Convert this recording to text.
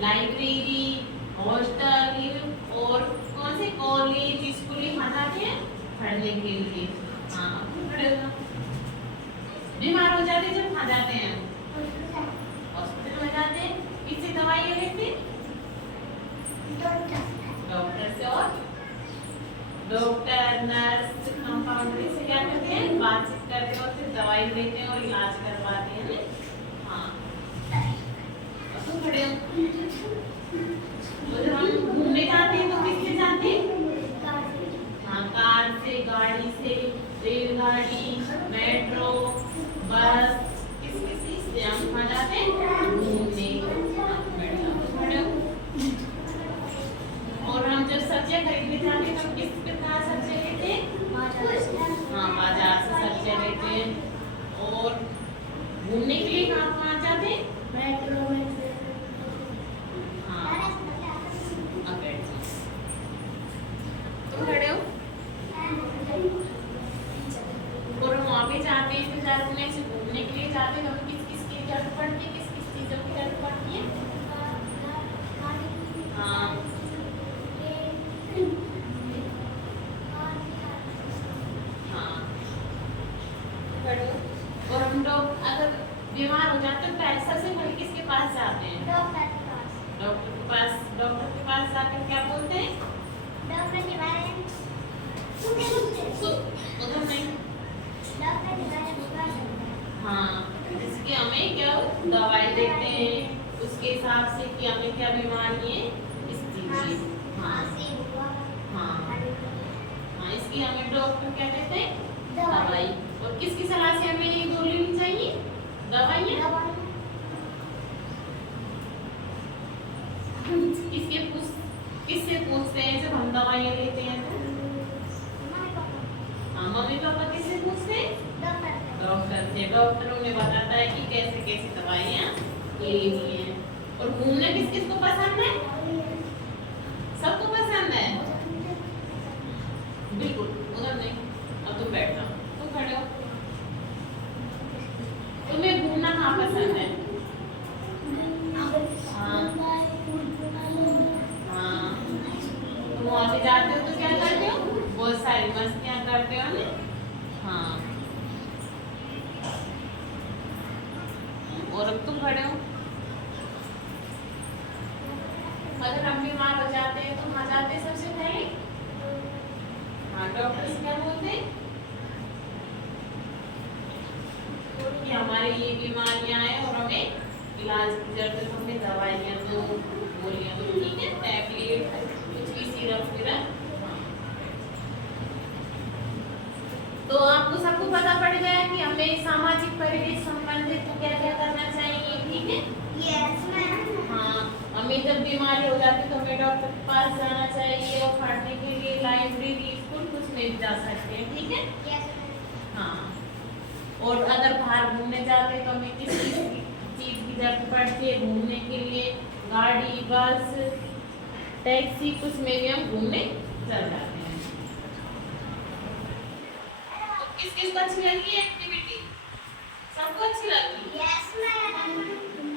Library, hostel और कौन से कॉलेज स्कूल यहाँ जाते हैं पढ़ने के लिए। हाँ खड़े हो जाओ। बीमार हो जाते जब कहाँ जाते हैं? हॉस्पिटल में जाते हैं। किससे दवाइयाँ लेते? डॉक्टर से। और डॉक्टर नर्स कंपाउंडर से क्या करते हैं? बातचीत करते हैं और फिर दवाई लेते हैं और इलाज करवाते हैं। हाँ तो खड़े हो। तो जब हम घूमने जाते हैं तो किससे जाते हैं? हाँ कार से, गाड़ी से, रेलगाड़ी, मेट्रो, बस, किस किस से हम कहाँ जाते हैं? घूमने। खड़े हो। और हम जब सब्जियां खरीदने जाते हैं तो किस प्रकार सब्जियां लेते हैं? हाँ बाजार से सब्जियां लेते हैं। और घूमने के लिए कहाँ जाते हैं? मेट्रो में। हाँ अब बैठ जाओ। तुम खड़े हो। और हम वहाँ पे जाते हैं तो जाते से घूमने के लिए जाते हैं। हम किस किस की जरूरत पड़ती है? किस किस चीजों की जरूरत पड़ती है? हाँ और हम लोग अगर बीमार हो जाते हैं तो सबसे पहले किसके पास जाते हैं? डॉक्टर के पास। डॉक्टर के पास जाकर क्या बोलते हैं? डॉक्टर के बारे में उधर नहीं। डॉक्टर के बारे में हाँ इसके हमें क्या दवाई देते हैं उसके हिसाब से कि हमें क्या बीमारी है इस चीज की। हाँ हाँ इसकी हमें डॉक्टर क्या देते हैं? दवाई। और किसकी सलाह से हमें ये गोली लेनी चाहिए? दवाइयाँ। किससे पूछते हैं जब हम दवाइयाँ लेते हैं तो? हाँ मम्मी पापा किससे पूछते हैं? डॉक्टर से। डॉक्टर उन्हें बताता है कि कैसे कैसे दवाइयाँ लेनी है। और घूमना किस किस को पसंद है? सबको पसंद है। बिल्कुल उधर नहीं। अब तुम बैठ जाओ। तुम खड़े हो। तुम्हें घूमना कहाँ पसंद है? हाँ हाँ तुम वहाँ पे जाते हो तो क्या करते हो? बहुत सारी मस्तियाँ करते हो ना। हाँ और अब तुम खड़े हो। अगर हम बीमार हो जाते हैं तो वहाँ जाते हैं सबसे पहले। हाँ डॉक्टर से क्या बोलते हैं कि हमारे ये बीमारियां हैं और हमें इलाज की जरूरत है। हमें दवाइयाँ दो, गोलियाँ दो, ठीक है, टैबलेट, कुछ भी सिरप विरप। तो आपको सबको पता पड़ गया कि हमें सामाजिक परिवेश संबंधित क्या क्या करना चाहिए, ठीक है? Yes ma'am. हाँ हमें जब बीमारी हो जाती है तो हमें डॉक्टर के पास जाना चाहिए और पढ़ने के लिए लाइब्रेरी, स्कूल कुछ नहीं जा सकते हैं, ठीक है? यस। हाँ और अगर बाहर घूमने जाते हैं तो हमें किस चीज़ की जरूरत पड़ती है घूमने के लिए? गाड़ी, बस, टैक्सी, कुछ में भी हम घूमने चल जाते हैं। तो किस किस को अच्छी लगी एक्टिविटी? सबको अच्छी लगी? Yes ma'am.